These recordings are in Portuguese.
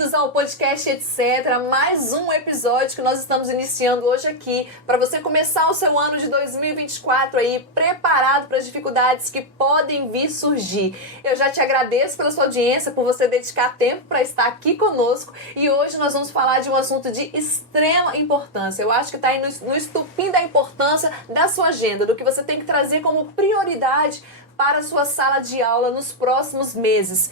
bem-vindos ao podcast Etc. Mais um episódio que nós estamos iniciando hoje aqui para você começar o seu ano de 2024 aí preparado para as dificuldades que podem vir surgir. Eu já te agradeço pela sua audiência, por você dedicar tempo para estar aqui conosco e hoje nós vamos falar de um assunto de extrema importância. Eu acho que está aí no estupim da importância da sua agenda, do que você tem que trazer como prioridade para a sua sala de aula nos próximos meses.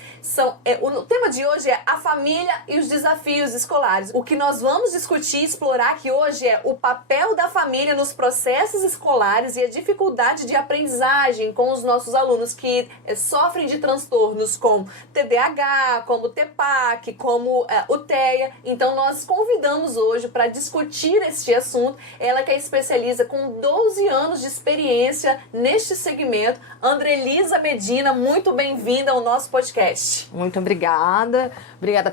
O tema de hoje é a família e os desafios escolares. O que nós vamos discutir e explorar aqui hoje é o papel da família nos processos escolares e a dificuldade de aprendizagem com os nossos alunos que sofrem de transtornos como TDAH, como TPAC, como o TEA. Então nós convidamos hoje para discutir este assunto, ela que é especialista com 12 anos de experiência neste segmento, Andrelisa Medina, muito bem-vinda ao nosso podcast. Muito obrigada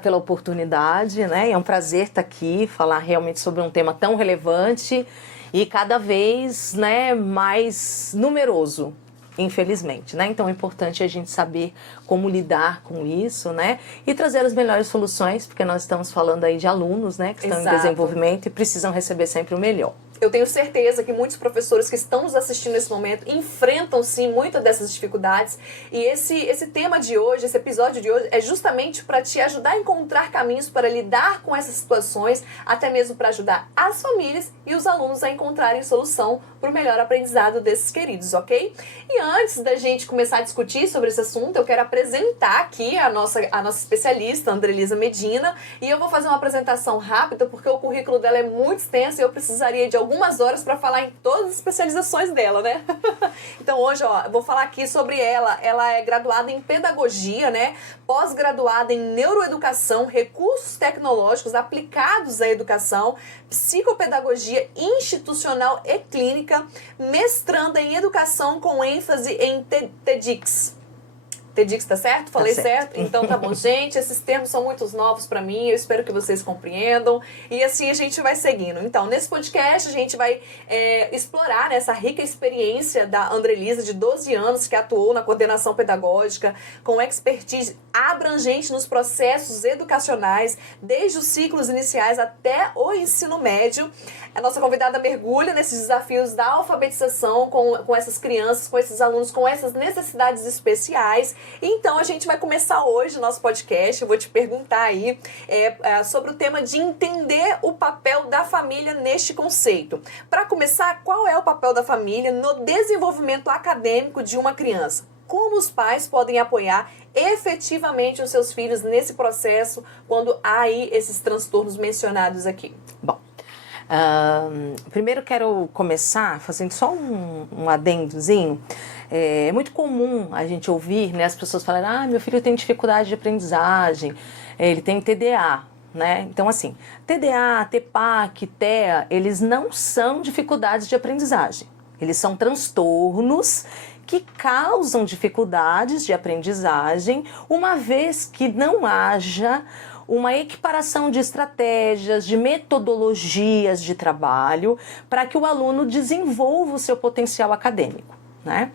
pela oportunidade, né? É um prazer estar aqui, falar realmente sobre um tema tão relevante e cada vez, né, mais numeroso, infelizmente, né? Então é importante a gente saber como lidar com isso, né? E trazer as melhores soluções, porque nós estamos falando aí de alunos, né, que estão em desenvolvimento e precisam receber sempre o melhor. Eu tenho certeza que muitos professores que estão nos assistindo nesse momento enfrentam sim muitas dessas dificuldades e esse tema de hoje, esse episódio de hoje é justamente para te ajudar a encontrar caminhos para lidar com essas situações, até mesmo para ajudar as famílias e os alunos a encontrarem solução para o melhor aprendizado desses queridos, ok? E antes da gente começar a discutir sobre esse assunto, eu quero apresentar aqui a nossa especialista, Andrelisa Medina, e eu vou fazer uma apresentação rápida porque o currículo dela é muito extenso e eu precisaria de algumas horas para falar em todas as especializações dela, né? Então hoje, eu vou falar aqui sobre ela. Ela é graduada em pedagogia, né? Pós-graduada em neuroeducação, recursos tecnológicos aplicados à educação, psicopedagogia institucional e clínica, mestranda em educação com ênfase em TEDx. TEDx, tá certo? Falei certo? Então tá bom, gente. Esses termos são muito novos pra mim. Eu espero que vocês compreendam. E assim a gente vai seguindo. Então, nesse podcast, a gente vai explorar essa rica experiência da Andrelisa, de 12 anos, que atuou na coordenação pedagógica, com expertise abrangente nos processos educacionais, desde os ciclos iniciais até o ensino médio. A nossa convidada mergulha nesses desafios da alfabetização com essas crianças, com esses alunos, com essas necessidades especiais. Então, a gente vai começar hoje o nosso podcast. Eu vou te perguntar aí sobre o tema de entender o papel da família neste conceito. Para começar, qual é o papel da família no desenvolvimento acadêmico de uma criança? Como os pais podem apoiar efetivamente os seus filhos nesse processo quando há aí esses transtornos mencionados aqui? Bom, primeiro quero começar fazendo só um adendozinho. É muito comum a gente ouvir, né, as pessoas falarem: meu filho tem dificuldade de aprendizagem, ele tem TDA, né? Então, assim, TDA, TPAC, TEA, eles não são dificuldades de aprendizagem. Eles são transtornos que causam dificuldades de aprendizagem, uma vez que não haja uma equiparação de estratégias, de metodologias de trabalho para que o aluno desenvolva o seu potencial acadêmico, né?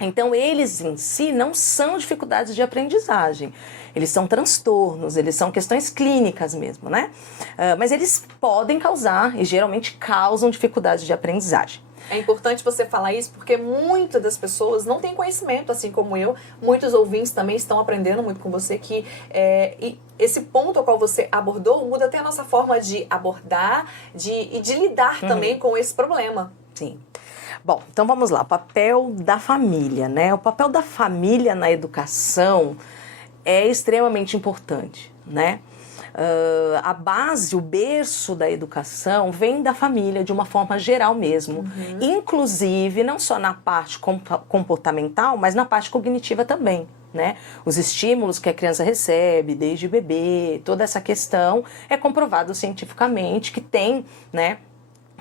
Então, eles em si não são dificuldades de aprendizagem, eles são transtornos, eles são questões clínicas mesmo, né? Mas eles podem causar, e geralmente causam, dificuldades de aprendizagem. É importante você falar isso porque muitas das pessoas não têm conhecimento, assim como eu. Muitos ouvintes também estão aprendendo muito com você que e esse ponto ao qual você abordou muda até a nossa forma de abordar e de lidar também com esse problema. Sim. Bom, então vamos lá. O papel da família, né? O papel da família na educação é extremamente importante, né? A base, o berço da educação vem da família de uma forma geral mesmo. Inclusive, não só na parte comportamental, mas na parte cognitiva também, né? Os estímulos que a criança recebe desde bebê, toda essa questão é comprovado cientificamente que tem, né,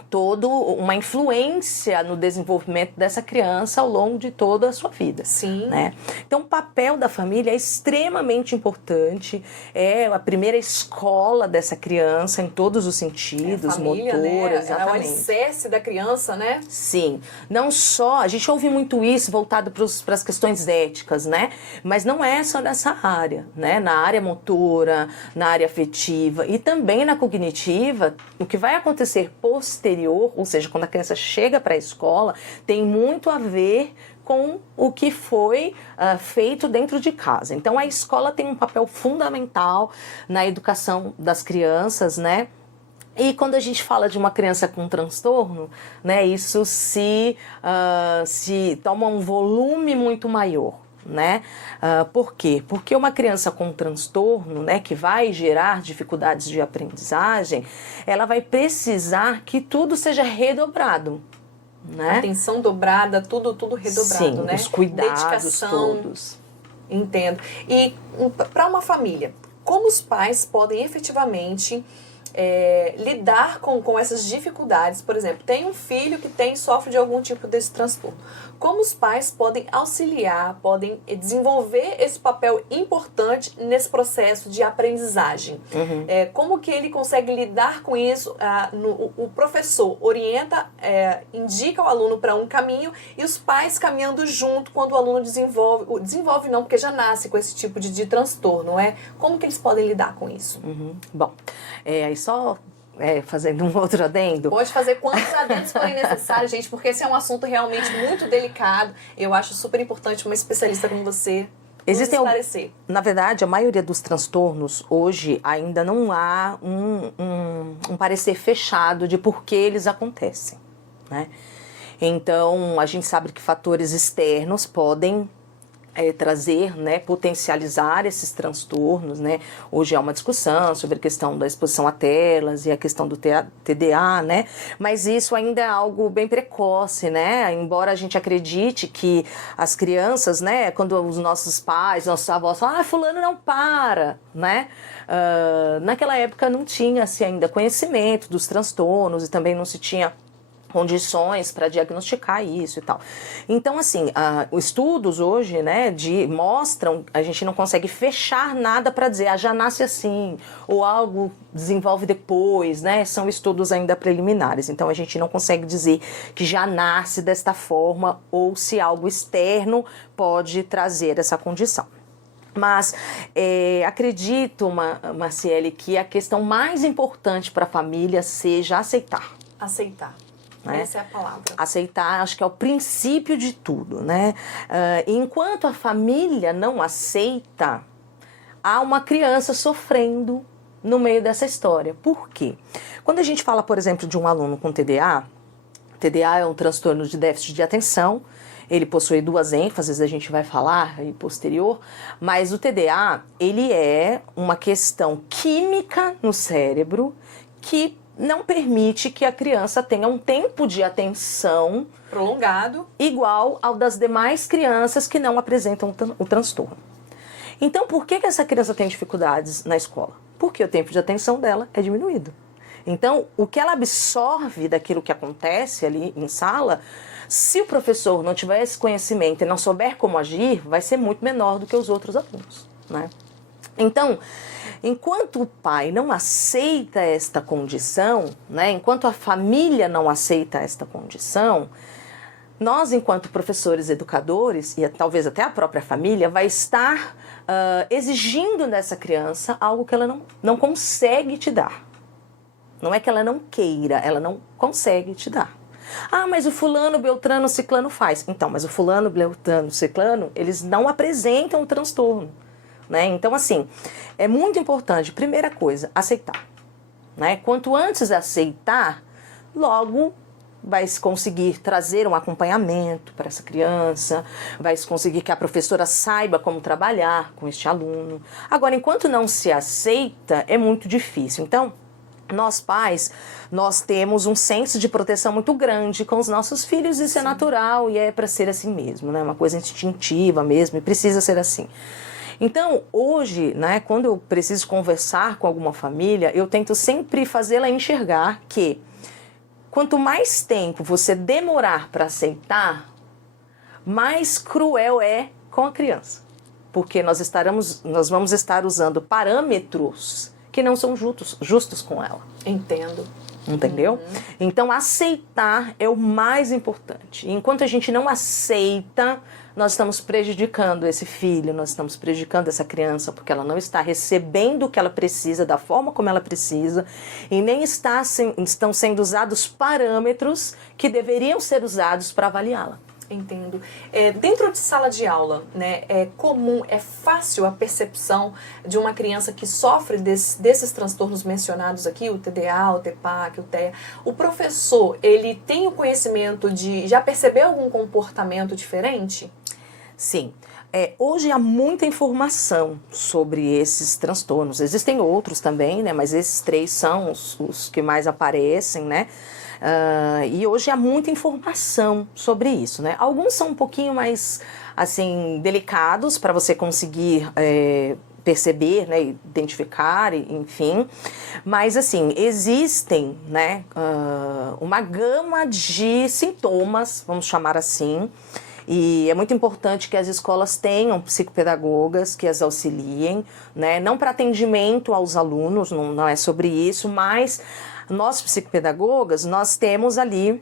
toda uma influência no desenvolvimento dessa criança ao longo de toda a sua vida. Sim. Né? Então, o papel da família é extremamente importante, é a primeira escola dessa criança em todos os sentidos, família, motor, né? exatamente. É o alicerce da criança, né? Sim, não só, a gente ouve muito isso voltado para as questões éticas, né? Mas não é só nessa área, né? Na área motora, na área afetiva e também na cognitiva, o que vai acontecer posterior, ou seja, quando a criança chega para a escola, tem muito a ver com o que foi feito dentro de casa. Então, a escola tem um papel fundamental na educação das crianças, né? E quando a gente fala de uma criança com transtorno, né, isso se toma um volume muito maior. Né? Por quê? Porque uma criança com transtorno, né, que vai gerar dificuldades de aprendizagem, ela vai precisar que tudo seja redobrado. Né? Atenção dobrada, tudo redobrado, Sim, né? Os cuidados dedicação, todos. Entendo. E para uma família, como os pais podem efetivamente lidar com essas dificuldades? Por exemplo, tem um filho que sofre de algum tipo desse transtorno. Como os pais podem auxiliar, podem desenvolver esse papel importante nesse processo de aprendizagem? Uhum. Como que ele consegue lidar com isso? O professor orienta, indica o aluno para um caminho e os pais caminhando junto quando o aluno desenvolve não, porque já nasce com esse tipo de transtorno, Como que eles podem lidar com isso? Uhum. Bom, aí só fazendo um outro adendo. Pode fazer quantos adendos forem necessários, gente, porque esse é um assunto realmente muito delicado. Eu acho super importante uma especialista como você nos esclarecer. Na verdade, a maioria dos transtornos hoje ainda não há um parecer fechado de por que eles acontecem, né? Então, a gente sabe que fatores externos podem trazer, né, potencializar esses transtornos, né? Hoje há uma discussão sobre a questão da exposição a telas e a questão do TDA, né? Mas isso ainda é algo bem precoce, né? Embora a gente acredite que as crianças, né, quando os nossos pais, nossos avós falam, fulano não para, né? Naquela época não tinha-se ainda conhecimento dos transtornos e também não se tinha condições para diagnosticar isso e tal. Então, assim, os estudos hoje, né, mostram, a gente não consegue fechar nada para dizer, já nasce assim, ou algo desenvolve depois, né, são estudos ainda preliminares, então a gente não consegue dizer que já nasce desta forma ou se algo externo pode trazer essa condição. Mas acredito, Marciele, que a questão mais importante para a família seja aceitar. Aceitar. Né? Essa é a palavra. Aceitar, acho que é o princípio de tudo, né? Enquanto a família não aceita, há uma criança sofrendo no meio dessa história. Por quê? Quando a gente fala, por exemplo, de um aluno com TDA é um transtorno de déficit de atenção, ele possui duas ênfases, a gente vai falar aí posterior, mas o TDA, ele é uma questão química no cérebro que não permite que a criança tenha um tempo de atenção prolongado igual ao das demais crianças que não apresentam o transtorno. Então, por que essa criança tem dificuldades na escola? Porque o tempo de atenção dela é diminuído. Então, o que ela absorve daquilo que acontece ali em sala, se o professor não tiver esse conhecimento e não souber como agir, vai ser muito menor do que os outros alunos, né? Então, enquanto o pai não aceita esta condição, né, enquanto a família não aceita esta condição, nós, enquanto professores educadores, e talvez até a própria família, vai estar exigindo dessa criança algo que ela não consegue te dar. Não é que ela não queira, ela não consegue te dar. Mas o fulano, beltrano, ciclano faz. Então, mas o fulano, beltrano, ciclano, eles não apresentam o transtorno. Né? Então, assim, é muito importante, primeira coisa, aceitar. Né? Quanto antes aceitar, logo vai se conseguir trazer um acompanhamento para essa criança, vai se conseguir que a professora saiba como trabalhar com este aluno. Agora, enquanto não se aceita, é muito difícil. Então, nós pais, nós temos um senso de proteção muito grande com os nossos filhos, isso é natural e é para ser assim mesmo, né? Uma coisa instintiva mesmo e precisa ser assim. Então, hoje, né, quando eu preciso conversar com alguma família, eu tento sempre fazê-la enxergar que quanto mais tempo você demorar para aceitar, mais cruel é com a criança. Porque nós vamos estar usando parâmetros que não são justos com ela. Entendo. Entendeu? Então, aceitar é o mais importante. Enquanto a gente não aceita, nós estamos prejudicando esse filho, nós estamos prejudicando essa criança, porque ela não está recebendo o que ela precisa, da forma como ela precisa, e nem estão sendo usados parâmetros que deveriam ser usados para avaliá-la. Entendo. Dentro de sala de aula, né, é comum, é fácil a percepção de uma criança que sofre desses transtornos mencionados aqui, o TDA, o TPAC, o TEA. O professor, ele tem o conhecimento de já perceber algum comportamento diferente? Sim. Hoje há muita informação sobre esses transtornos. Existem outros também, né, mas esses 3 são os que mais aparecem, né? E hoje há muita informação sobre isso, né? Alguns são um pouquinho mais, assim, delicados para você conseguir perceber, né, identificar, enfim. Mas, assim, existem, né, uma gama de sintomas, vamos chamar assim, e é muito importante que as escolas tenham psicopedagogas que as auxiliem, né? Não para atendimento aos alunos, não é sobre isso, mas nós psicopedagogas, nós temos ali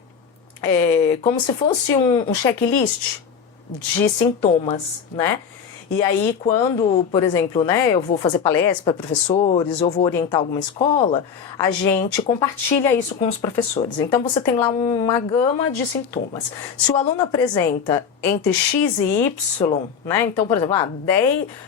como se fosse um checklist de sintomas, né? E aí, quando, por exemplo, né, eu vou fazer palestra para professores, eu vou orientar alguma escola, a gente compartilha isso com os professores. Então, você tem lá uma gama de sintomas. Se o aluno apresenta entre X e Y, né, então, por exemplo,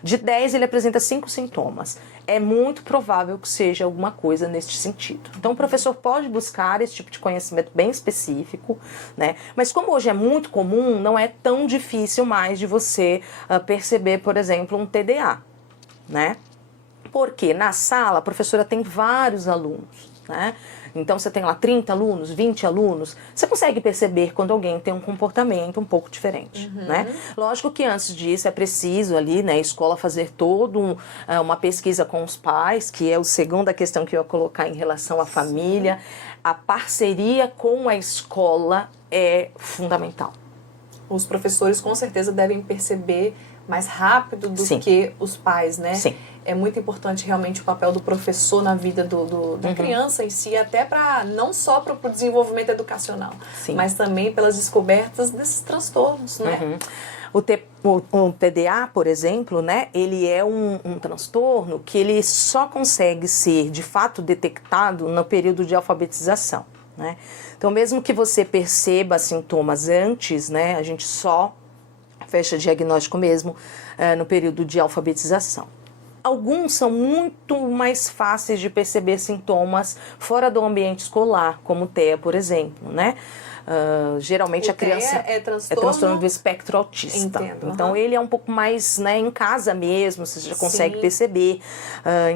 de 10 ele apresenta 5 sintomas. É muito provável que seja alguma coisa neste sentido. Então, o professor pode buscar esse tipo de conhecimento bem específico, né? Mas como hoje é muito comum, não é tão difícil mais de você perceber, por exemplo, um TDA, né? Porque na sala a professora tem vários alunos, né? Então você tem lá 30 alunos, 20 alunos, você consegue perceber quando alguém tem um comportamento um pouco diferente, né? Lógico que antes disso é preciso ali, né, a escola fazer uma pesquisa com os pais, que é a segunda questão que eu ia colocar em relação à família. A parceria com a escola é fundamental. Os professores com certeza devem perceber mais rápido do Sim. que os pais, né? Sim. É muito importante realmente o papel do professor na vida da criança em si, até para não só para o desenvolvimento educacional, Sim. mas também pelas descobertas desses transtornos, né? O TDA, por exemplo, né, ele é um transtorno que ele só consegue ser, de fato, detectado no período de alfabetização, né? Então, mesmo que você perceba sintomas antes, né, a gente só fecha diagnóstico mesmo no período de alfabetização. Alguns são muito mais fáceis de perceber sintomas fora do ambiente escolar, como o TEA, por exemplo, né? Geralmente o a criança é transtorno do espectro autista. Entendo, então ele é um pouco mais, né, em casa mesmo, você já consegue Sim. perceber.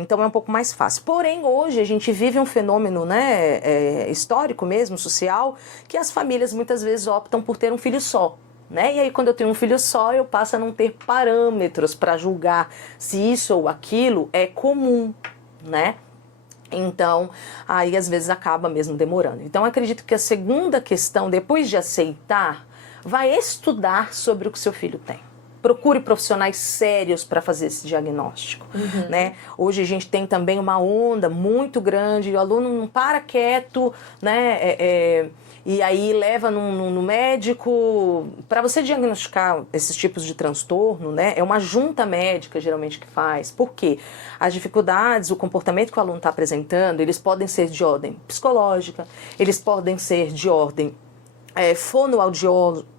Então é um pouco mais fácil. Porém, hoje a gente vive um fenômeno, né, histórico mesmo, social, que as famílias muitas vezes optam por ter um filho só. Né? E aí, quando eu tenho um filho só, eu passo a não ter parâmetros para julgar se isso ou aquilo é comum, né? Então, aí às vezes acaba mesmo demorando. Então, acredito que a segunda questão, depois de aceitar, vai estudar sobre o que seu filho tem. Procure profissionais sérios para fazer esse diagnóstico, né? Hoje a gente tem também uma onda muito grande, o aluno não para quieto, né? E aí leva no médico. Para você diagnosticar esses tipos de transtorno, né, é uma junta médica geralmente que faz. Por quê? As dificuldades, o comportamento que o aluno está apresentando, eles podem ser de ordem psicológica, eles podem ser de ordem fonoaudiológica,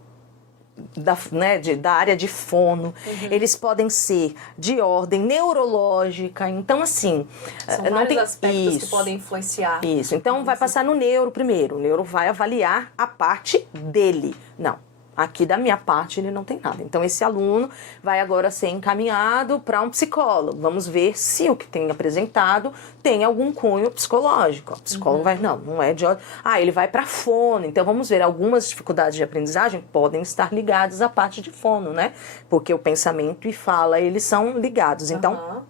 da área de fono, eles podem ser de ordem neurológica, então assim... São não vários tem aspectos que podem influenciar. Isso, então vai passar no neuro primeiro, o neuro vai avaliar a parte dele, não. Aqui da minha parte ele não tem nada. Então esse aluno vai agora ser encaminhado para um psicólogo. Vamos ver se o que tem apresentado tem algum cunho psicológico. O psicólogo vai, não é de ordem. Ele vai para fono. Então vamos ver, algumas dificuldades de aprendizagem podem estar ligadas à parte de fono, né? Porque o pensamento e fala, eles são ligados. Então,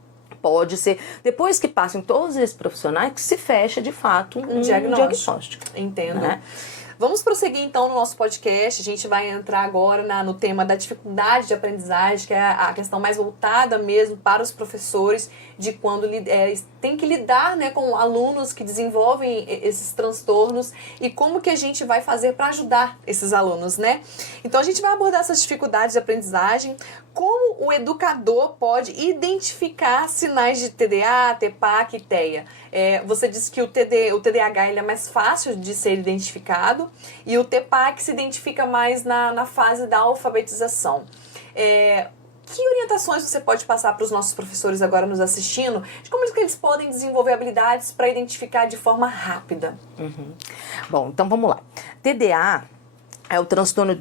pode ser, depois que passam todos esses profissionais, que se fecha de fato um diagnóstico. Entendo. Né? Vamos prosseguir então no nosso podcast. A gente vai entrar agora no tema da dificuldade de aprendizagem, que é a questão mais voltada mesmo para os professores, de quando tem que lidar, né, com alunos que desenvolvem esses transtornos e como que a gente vai fazer para ajudar esses alunos, né? Então a gente vai abordar essas dificuldades de aprendizagem, como o educador pode identificar sinais de TDA, TPAC e TEA. Você disse que o TDAH ele é mais fácil de ser identificado e o TPAC se identifica mais na fase da alfabetização. Que orientações você pode passar para os nossos professores agora nos assistindo de como é que eles podem desenvolver habilidades para identificar de forma rápida? Bom, então vamos lá. TDA é o transtorno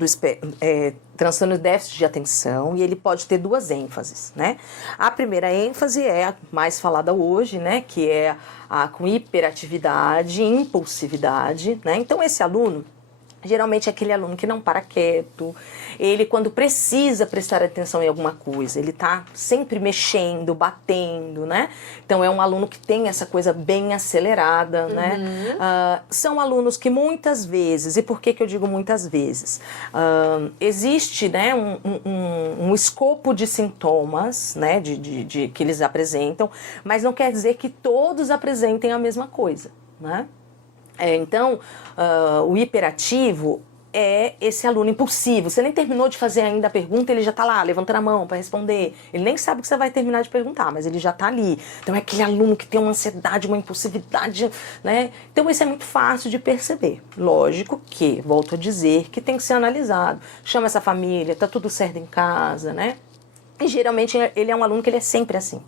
transtorno de déficit de atenção e ele pode ter duas ênfases, né? A primeira ênfase é a mais falada hoje, né? Que é com hiperatividade e impulsividade, né? Então esse aluno geralmente é aquele aluno que não para quieto, ele quando precisa prestar atenção em alguma coisa, ele tá sempre mexendo, batendo, né? Então é um aluno que tem essa coisa bem acelerada, né? São alunos que muitas vezes, e por que eu digo muitas vezes? Existe, né, um escopo de sintomas, né, de que eles apresentam, mas não quer dizer que todos apresentem a mesma coisa, né? Então, o hiperativo é esse aluno impulsivo. Você nem terminou de fazer ainda a pergunta, ele já está lá, levantando a mão para responder. Ele nem sabe que você vai terminar de perguntar, mas ele já está ali. Então, é aquele aluno que tem uma ansiedade, uma impulsividade, né? Então, isso é muito fácil de perceber. Lógico que, volto a dizer, que tem que ser analisado. Chama essa família, está tudo certo em casa, né? E geralmente ele é um aluno que ele é sempre assim,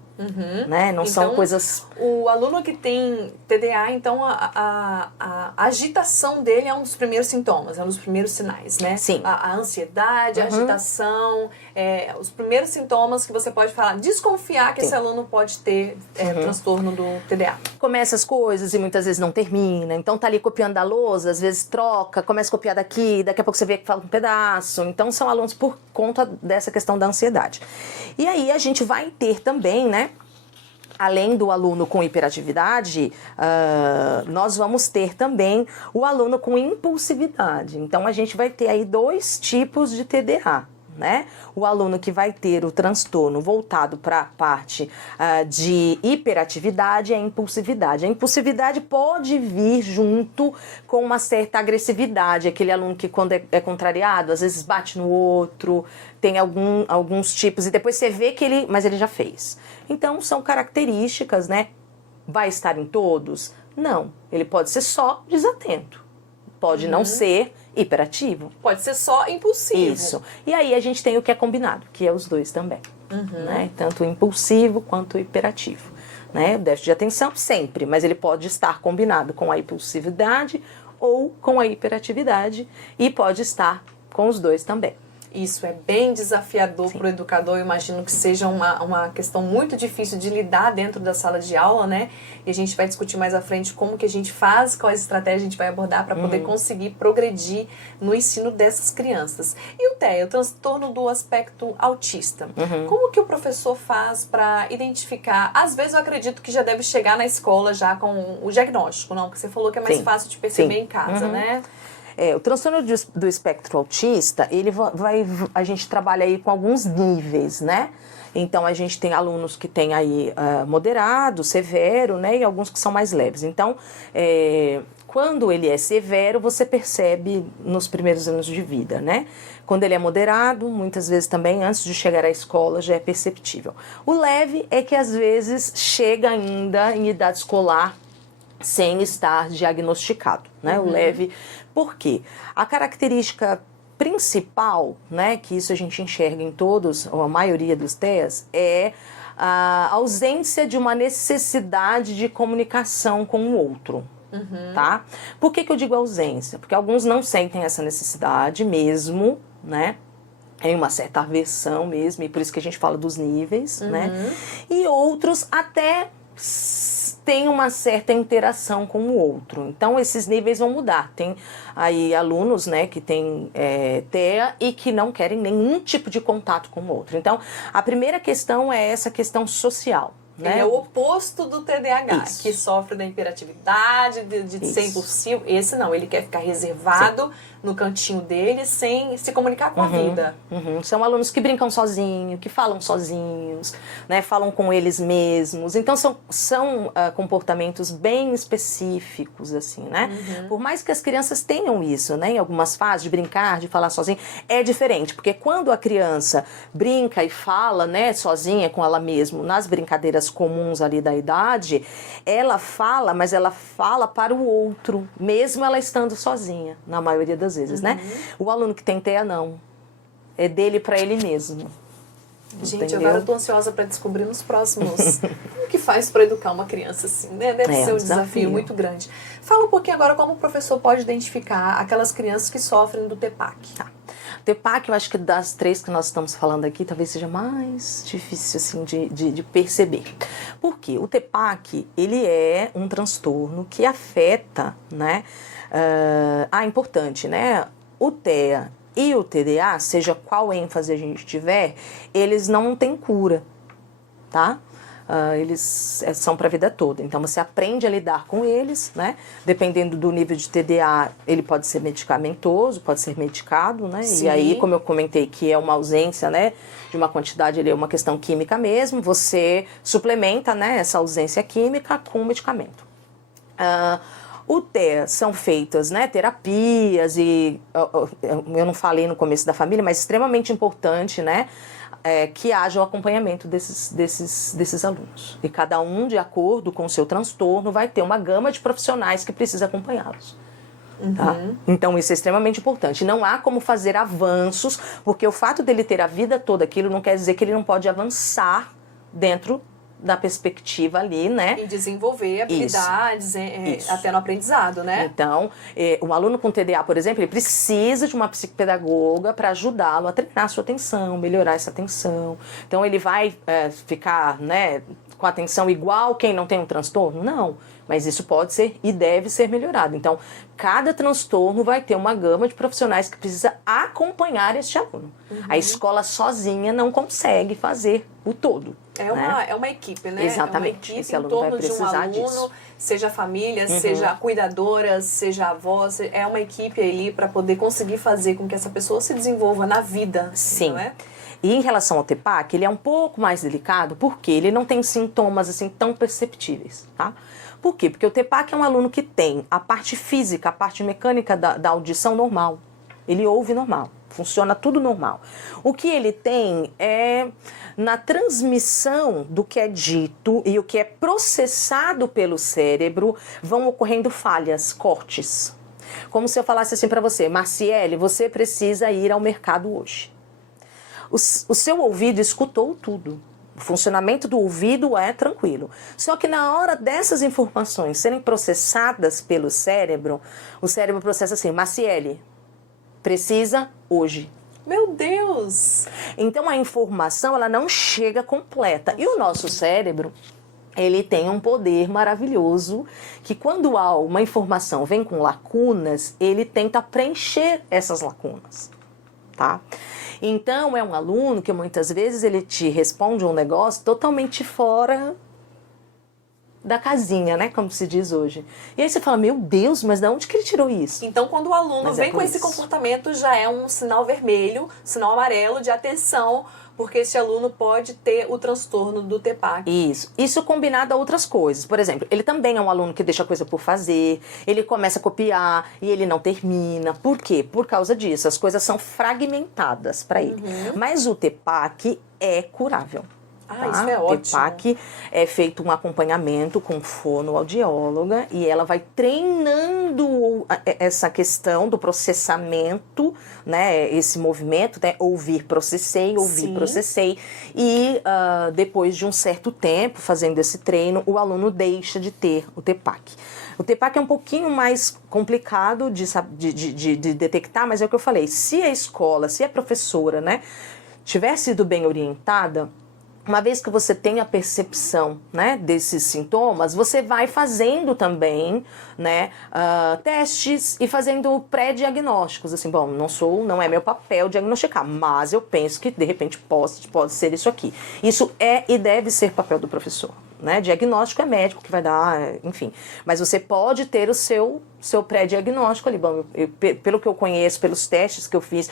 né? Não são coisas... O aluno que tem TDA, então a agitação dele é um dos primeiros sintomas, é um dos primeiros sinais, né? Sim. A ansiedade, a agitação, os primeiros sintomas que você pode falar, desconfiar que esse aluno pode ter transtorno do TDA. Começa as coisas e muitas vezes não termina, então tá ali copiando da lousa, às vezes troca, começa a copiar daqui, daqui a pouco você vê que falta um pedaço. Então são alunos por conta dessa questão da ansiedade. E aí a gente vai ter também, né, além do aluno com hiperatividade, nós vamos ter também o aluno com impulsividade. Então a gente vai ter aí dois tipos de TDA. Né? O aluno que vai ter o transtorno voltado para a parte de hiperatividade e a impulsividade. A impulsividade pode vir junto com uma certa agressividade, aquele aluno que quando é contrariado, às vezes bate no outro, tem alguns tipos, e depois você vê que mas ele já fez. Então são características, né? Vai estar em todos? Não, ele pode ser só desatento, pode não ser hiperativo. Pode ser só impulsivo. Isso. E aí a gente tem o que é combinado, que é os dois também. Né? Tanto o impulsivo quanto o hiperativo. Né? O déficit de atenção sempre, mas ele pode estar combinado com a impulsividade ou com a hiperatividade e pode estar com os dois também. Isso é bem desafiador para o educador, eu imagino que seja uma questão muito difícil de lidar dentro da sala de aula, né? E a gente vai discutir mais à frente como que a gente faz, quais estratégias a gente vai abordar para poder conseguir progredir no ensino dessas crianças. E o TEA, o transtorno do aspecto autista. Como que o professor faz para identificar? Às vezes eu acredito que já deve chegar na escola já com o diagnóstico, não? Porque você falou que é mais fácil de perceber em casa, né? O transtorno do espectro autista, a gente trabalha aí com alguns níveis, né? Então, a gente tem alunos que tem aí moderado, severo, né? E alguns que são mais leves. Então, quando ele é severo, você percebe nos primeiros anos de vida, né? Quando ele é moderado, muitas vezes também, antes de chegar à escola, já é perceptível. O leve é que, às vezes, chega ainda em idade escolar sem estar diagnosticado, né? O leve, por quê? A característica principal, né, que isso a gente enxerga em todos, ou a maioria dos TEAs, é a ausência de uma necessidade de comunicação com o outro, tá? Por que eu digo ausência? Porque alguns não sentem essa necessidade mesmo, né? Tem uma certa aversão mesmo, e por isso que a gente fala dos níveis, né? E outros até tem uma certa interação com o outro. Então, esses níveis vão mudar. Tem aí alunos, né, que têm TEA e que não querem nenhum tipo de contato com o outro. Então, a primeira questão é essa questão social, né? Ele é o oposto do TDAH, Isso. que sofre da hiperatividade, de ser impulsivo. Esse não, ele quer ficar reservado no cantinho dele, sem se comunicar com a vida. São alunos que brincam sozinhos, que falam sozinhos, né? Falam com eles mesmos. Então são comportamentos bem específicos, assim, né? Por mais que as crianças tenham isso, né? Em algumas fases, de brincar, de falar sozinho, é diferente, porque quando a criança brinca e fala, né, sozinha com ela mesma, nas brincadeiras comuns ali da idade, ela fala, mas ela fala para o outro, mesmo ela estando sozinha, na maioria das vezes, né? O aluno que tem TEA, não. É dele para ele mesmo. Gente, Entendeu? agora eu tô ansiosa para descobrir nos próximos como que faz para educar uma criança assim, né? Deve ser um desafio muito grande. Fala um pouquinho agora como o professor pode identificar aquelas crianças que sofrem do TEPAC. Tá. TEPAC, eu acho que das 3 que nós estamos falando aqui, talvez seja mais difícil assim, de perceber. Por quê? O TEPAC, ele é um transtorno que afeta, né? Importante, né? O TEA e o TDA, seja qual ênfase a gente tiver, eles não têm cura, tá? Eles são para a vida toda. Então, você aprende a lidar com eles, né? Dependendo do nível de TDA, ele pode ser medicamentoso, pode ser medicado, né? Sim. E aí, como eu comentei, que é uma ausência, né? De uma quantidade, ele é uma questão química mesmo, você suplementa, né? Essa ausência química com medicamento. O TEA são feitas, né, terapias e eu não falei no começo da família, mas extremamente importante, né, que haja o acompanhamento desses alunos. E cada um, de acordo com o seu transtorno, vai ter uma gama de profissionais que precisa acompanhá-los. Tá? Então isso é extremamente importante. Não há como fazer avanços, porque o fato dele ter a vida toda aquilo não quer dizer que ele não pode avançar dentro da perspectiva ali, né? E desenvolver habilidades até no aprendizado, né? Então, um aluno com TDA, por exemplo, ele precisa de uma psicopedagoga para ajudá-lo a treinar a sua atenção, melhorar essa atenção. Então, ele vai ficar, né, com a atenção igual quem não tem um transtorno? Não, mas isso pode ser e deve ser melhorado. Então, cada transtorno vai ter uma gama de profissionais que precisa acompanhar este aluno. A escola sozinha não consegue fazer o todo. É uma equipe, né? Exatamente. É uma equipe Esse em aluno torno vai de um precisar aluno, disso. seja a família, seja a cuidadora, seja a avó, é uma equipe ali para poder conseguir fazer com que essa pessoa se desenvolva na vida. Sim. Não é? E em relação ao TEPAC, ele é um pouco mais delicado, porque ele não tem sintomas assim tão perceptíveis, tá? Por quê? Porque o TEPAC é um aluno que tem a parte física, a parte mecânica da audição normal. Ele ouve normal, funciona tudo normal. O que ele tem é, na transmissão do que é dito e o que é processado pelo cérebro, vão ocorrendo falhas, cortes. Como se eu falasse assim para você: Marciele, você precisa ir ao mercado hoje. O seu ouvido escutou tudo. O funcionamento do ouvido é tranquilo. Só que na hora dessas informações serem processadas pelo cérebro, o cérebro processa assim: Marciele, precisa hoje. Meu Deus! Então a informação, ela não chega completa. E o nosso cérebro, ele tem um poder maravilhoso, que quando uma informação vem com lacunas, ele tenta preencher essas lacunas, tá? Então é um aluno que muitas vezes ele te responde um negócio totalmente fora da casinha, né, como se diz hoje. E aí você fala: meu Deus, mas de onde que ele tirou isso? Então, quando o aluno vem com esse comportamento, já é um sinal vermelho, sinal amarelo de atenção, porque esse aluno pode ter o transtorno do TEPAC. Isso combinado a outras coisas. Por exemplo, ele também é um aluno que deixa coisa por fazer, ele começa a copiar e ele não termina. Por quê? Por causa disso, as coisas são fragmentadas para ele. Mas o TEPAC é curável. Tá? Isso é ótimo. TEPAC é feito um acompanhamento com fonoaudióloga e ela vai treinando essa questão do processamento, né? Esse movimento, né? Ouvir, processei, ouvir, processei. E depois de um certo tempo fazendo esse treino, o aluno deixa de ter o TEPAC. O TEPAC é um pouquinho mais complicado de detectar, mas é o que eu falei. Se a escola, se a professora, né, tiver sido bem orientada, uma vez que você tem a percepção, né, desses sintomas, você vai fazendo também, né, testes e fazendo pré-diagnósticos. Assim, bom, não é meu papel diagnosticar, mas eu penso que de repente pode ser isso aqui. Isso é e deve ser papel do professor. né? Diagnóstico é médico que vai dar, enfim. Mas você pode ter o seu pré-diagnóstico ali. Bom, pelo que eu conheço, pelos testes que eu fiz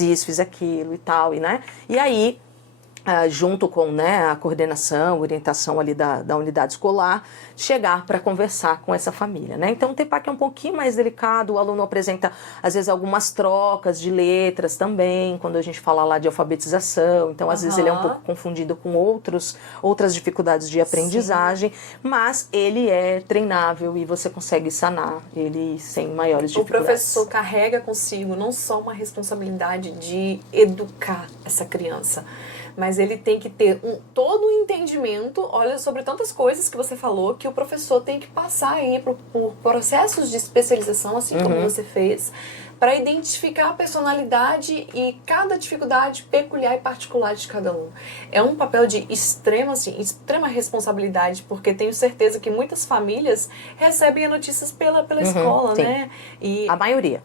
isso, fiz aquilo e tal, né? E aí, junto com, né, a coordenação, orientação ali da unidade escolar, chegar para conversar com essa família, né? Então o TEPAC é um pouquinho mais delicado, o aluno apresenta às vezes algumas trocas de letras também, quando a gente fala lá de alfabetização, então às vezes ele é um pouco confundido com outras dificuldades de aprendizagem, sim, mas ele é treinável e você consegue sanar ele sem maiores dificuldades. O professor carrega consigo não só uma responsabilidade de educar essa criança, mas ele tem que ter todo o entendimento, olha, sobre tantas coisas que você falou, que o professor tem que passar aí por processos de especialização, assim como você fez, para identificar a personalidade e cada dificuldade peculiar e particular de cada aluno. É um papel de extrema responsabilidade, porque tenho certeza que muitas famílias recebem notícias pela escola, sim, né? E a maioria,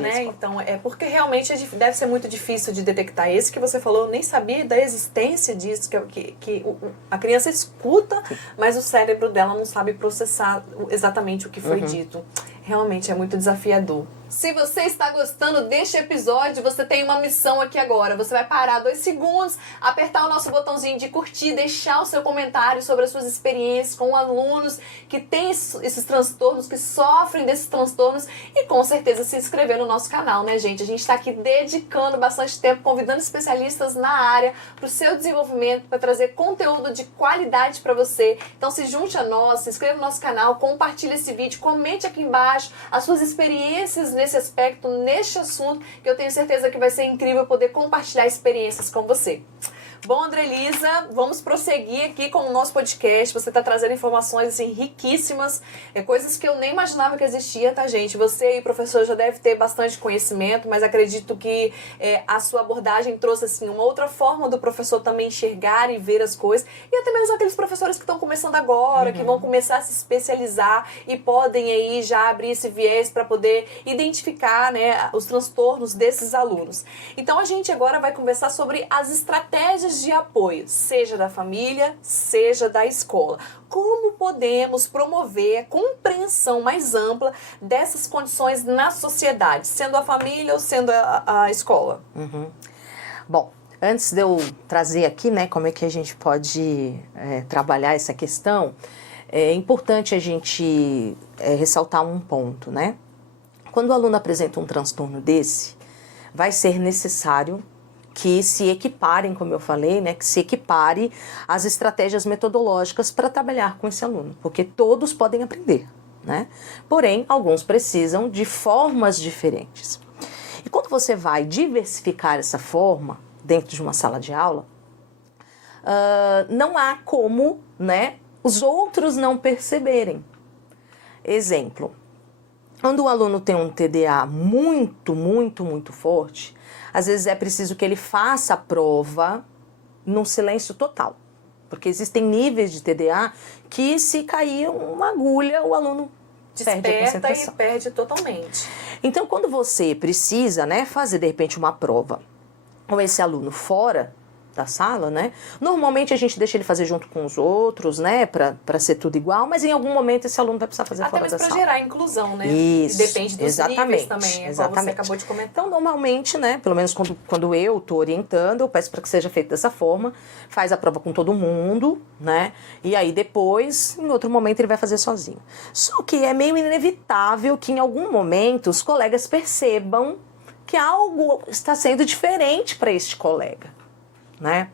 né? Então, é porque realmente deve ser muito difícil de detectar. Esse que você falou, eu nem sabia da existência disso, que a criança escuta, sim, mas o cérebro dela não sabe processar exatamente o que foi dito. Realmente é muito desafiador. Se você está gostando deste episódio, você tem uma missão aqui agora. Você vai parar 2 segundos, apertar o nosso botãozinho de curtir, deixar o seu comentário sobre as suas experiências com alunos que têm esses transtornos, que sofrem desses transtornos e com certeza se inscrever no nosso canal, né, gente? A gente está aqui dedicando bastante tempo, convidando especialistas na área para o seu desenvolvimento, para trazer conteúdo de qualidade para você. Então se junte a nós, se inscreva no nosso canal, compartilhe esse vídeo, comente aqui embaixo as suas experiências nesse aspecto, neste assunto, que eu tenho certeza que vai ser incrível poder compartilhar experiências com você. Bom, Andrelisa, vamos prosseguir aqui com o nosso podcast. Você está trazendo informações assim, riquíssimas, coisas que eu nem imaginava que existia, tá, gente? Você e professor já deve ter bastante conhecimento, mas acredito que a sua abordagem trouxe assim, uma outra forma do professor também enxergar e ver as coisas. E até mesmo aqueles professores que estão começando agora, que vão começar a se especializar e podem aí já abrir esse viés para poder identificar, né, os transtornos desses alunos. Então a gente agora vai conversar sobre as estratégias de apoio, seja da família, seja da escola. Como podemos promover a compreensão mais ampla dessas condições na sociedade, sendo a família ou sendo a escola? Bom, antes de eu trazer aqui, né, como é que a gente pode trabalhar essa questão, é importante a gente ressaltar um ponto, né? Quando o aluno apresenta um transtorno desse, vai ser necessário que se equiparem, como eu falei, né, que se equipare as estratégias metodológicas para trabalhar com esse aluno, porque todos podem aprender, né? Porém, alguns precisam de formas diferentes. E quando você vai diversificar essa forma dentro de uma sala de aula, não há como, né, os outros não perceberem. Exemplo, quando o aluno tem um TDA muito forte, às vezes é preciso que ele faça a prova num silêncio total. Porque existem níveis de TDA que se cair uma agulha, o aluno perde a concentração. E perde totalmente. Então, quando você precisa, né, fazer, de repente, uma prova com esse aluno fora da sala, né? Normalmente a gente deixa ele fazer junto com os outros, né? Para ser tudo igual, mas em algum momento esse aluno vai precisar fazer fora da sala. Até mesmo para gerar inclusão, né? Isso, depende dos níveis também, exatamente. Como você acabou de comentar. Então, normalmente, né? Pelo menos quando eu estou orientando, eu peço para que seja feito dessa forma, faz a prova com todo mundo, né? E aí depois, em outro momento, ele vai fazer sozinho. Só que é meio inevitável que em algum momento os colegas percebam que algo está sendo diferente para este colega, né?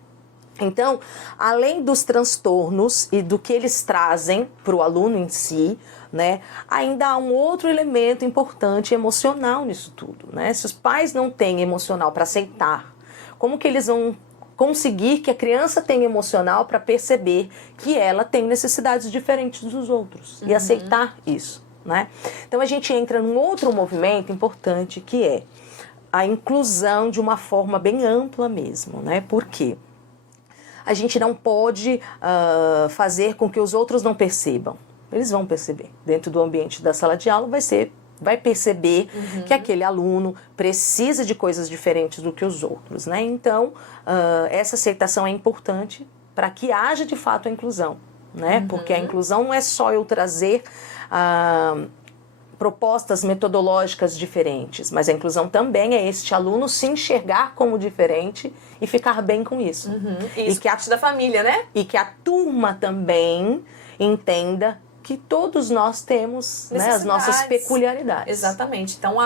Então, além dos transtornos e do que eles trazem para o aluno em si, né, ainda há um outro elemento importante emocional nisso tudo, né? Se os pais não têm emocional para aceitar, como que eles vão conseguir que a criança tenha emocional para perceber que ela tem necessidades diferentes dos outros e aceitar isso, né? Então a gente entra num outro movimento importante que é a inclusão de uma forma bem ampla mesmo, né? Por quê? A gente não pode fazer com que os outros não percebam. Eles vão perceber. Dentro do ambiente da sala de aula vai perceber que aquele aluno precisa de coisas diferentes do que os outros, né? Então, essa aceitação é importante para que haja de fato a inclusão, né? Porque a inclusão não é só eu trazer propostas metodológicas diferentes, mas a inclusão também é este aluno se enxergar como diferente e ficar bem com isso. E isso que parte da família, né? E que a turma também entenda que todos nós temos, né, as nossas peculiaridades. Exatamente. Então,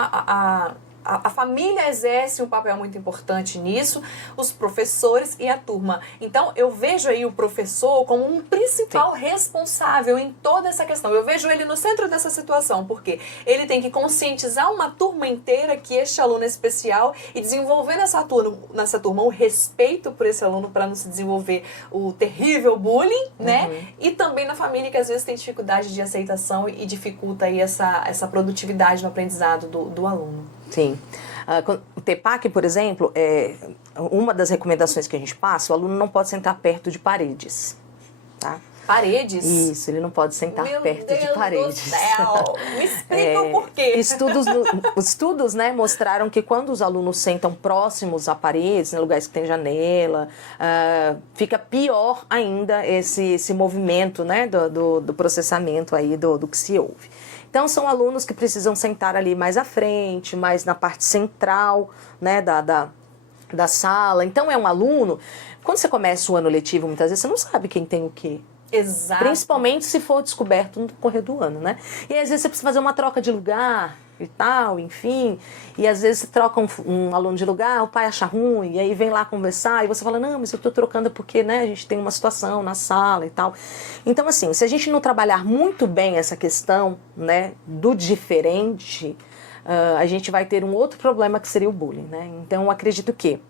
a família exerce um papel muito importante nisso, os professores e a turma. Então, eu vejo aí o professor como um principal responsável em toda essa questão. Eu vejo ele no centro dessa situação, porque ele tem que conscientizar uma turma inteira que este aluno é especial e desenvolver nessa turma o respeito por esse aluno para não se desenvolver o terrível bullying, né? E também na família que às vezes tem dificuldade de aceitação e dificulta aí essa produtividade no aprendizado do aluno. Sim. O TEPAC, por exemplo, uma das recomendações que a gente passa, o aluno não pode sentar perto de paredes, tá? Paredes? Isso, ele não pode sentar perto de paredes. Meu Deus do céu! Me explica o porquê. Estudos, né, mostraram que quando os alunos sentam próximos a paredes, em lugares que tem janela, fica pior ainda esse movimento, né, do processamento aí do que se ouve. Então, são alunos que precisam sentar ali mais à frente, mais na parte central, né, da sala. Então, é um aluno... Quando você começa o ano letivo, muitas vezes, você não sabe quem tem o quê. Exato. Principalmente se for descoberto no correr do ano, né? E às vezes você precisa fazer uma troca de lugar e tal, enfim. E às vezes você troca um aluno de lugar, o pai acha ruim, e aí vem lá conversar, e você fala, não, mas eu tô trocando porque, né, a gente tem uma situação na sala e tal. Então, assim, se a gente não trabalhar muito bem essa questão, né, do diferente, a gente vai ter um outro problema que seria o bullying, né? Então, eu acredito que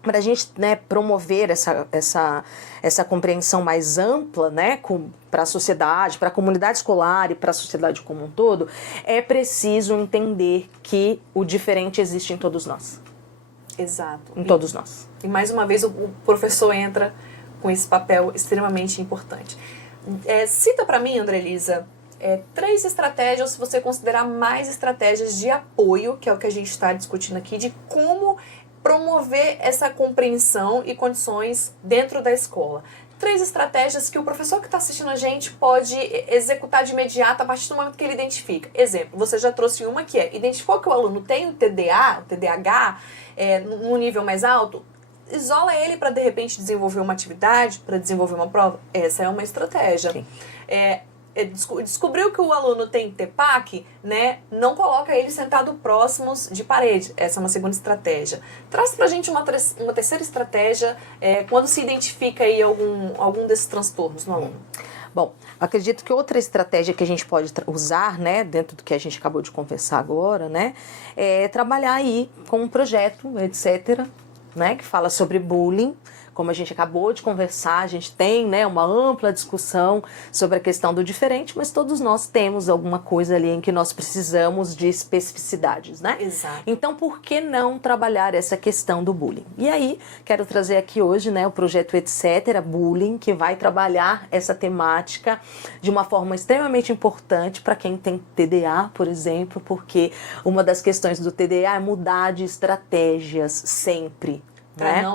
para a gente, né, promover essa compreensão mais ampla, né, para a sociedade, para a comunidade escolar e para a sociedade como um todo, é preciso entender que o diferente existe em todos nós. Exato. Em todos nós. E mais uma vez o professor entra com esse papel extremamente importante. Cita para mim, Andrelisa, 3 estratégias, se você considerar mais estratégias de apoio, que é o que a gente está discutindo aqui, de como promover essa compreensão e condições dentro da escola. 3 estratégias que o professor que está assistindo a gente pode executar de imediato a partir do momento que ele identifica. Exemplo, você já trouxe uma que identificou que o aluno tem o TDAH no nível mais alto, isola ele para de repente desenvolver uma atividade, para desenvolver uma prova. Essa é uma estratégia. Sim. Descobriu que o aluno tem TEPAC, né? Não coloca ele sentado próximos de parede. Essa é uma segunda estratégia. Traz pra gente uma terceira estratégia quando se identifica aí algum desses transtornos no aluno. Bom, acredito que outra estratégia que a gente pode usar, né, dentro do que a gente acabou de conversar agora, né, é trabalhar aí com um projeto, etc., né, que fala sobre bullying. Como a gente acabou de conversar, a gente tem, né, uma ampla discussão sobre a questão do diferente, mas todos nós temos alguma coisa ali em que nós precisamos de especificidades, né? Exato. Então, por que não trabalhar essa questão do bullying? E aí, quero trazer aqui hoje, né, o projeto Etc. Bullying, que vai trabalhar essa temática de uma forma extremamente importante para quem tem TDA, por exemplo, porque uma das questões do TDA é mudar de estratégias sempre.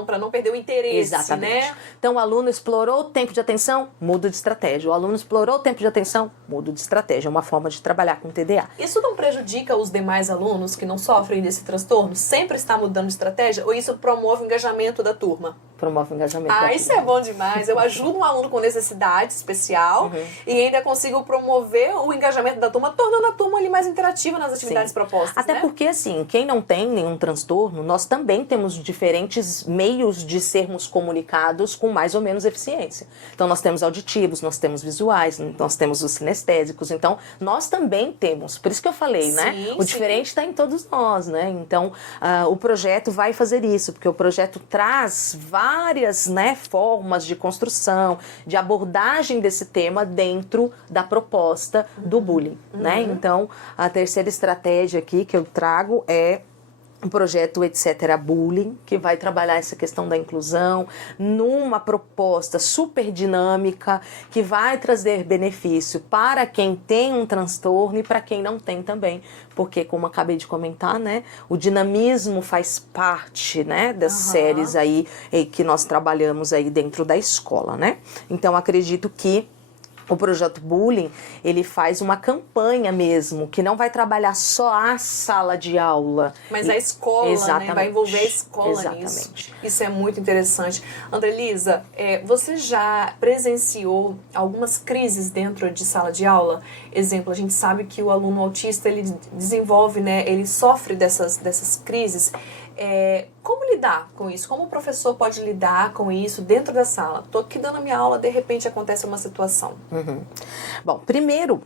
Para não perder o interesse. Exatamente. Né? Então, o aluno explorou o tempo de atenção, muda de estratégia. O aluno explorou o tempo de atenção, muda de estratégia. É uma forma de trabalhar com TDA. Isso não prejudica os demais alunos que não sofrem desse transtorno? Sempre está mudando de estratégia? Ou isso promove o engajamento da turma? Promove o engajamento da turma. Isso é bom demais. Eu ajudo um aluno com necessidade especial e ainda consigo promover o engajamento da turma, tornando a turma ali mais interativa nas atividades propostas. Até porque, assim, quem não tem nenhum transtorno, nós também temos diferentes meios de sermos comunicados com mais ou menos eficiência. Então, nós temos auditivos, nós temos visuais, nós temos os sinestésicos. Então, nós também temos. Por isso que eu falei, né? O diferente está em todos nós, né? Então, o projeto vai fazer isso, porque o projeto traz várias, né, formas de construção, de abordagem desse tema dentro da proposta do bullying, né? Então, a terceira estratégia aqui que eu trago é um projeto Etc. Bullying, que vai trabalhar essa questão da inclusão numa proposta super dinâmica, que vai trazer benefício para quem tem um transtorno e para quem não tem também, porque, como acabei de comentar, né, o dinamismo faz parte, né, das séries aí que nós trabalhamos aí dentro da escola, né? Então, acredito que O Projeto Bullying, ele faz uma campanha mesmo, que não vai trabalhar só a sala de aula. Mas a escola, né? Vai envolver a escola nisso. Isso é muito interessante. Andrelisa, você já presenciou algumas crises dentro de sala de aula? Exemplo, a gente sabe que o aluno autista, ele desenvolve, né? Ele sofre dessas crises. Como lidar com isso? Como o professor pode lidar com isso dentro da sala? Estou aqui dando a minha aula, de repente acontece uma situação. Bom, primeiro,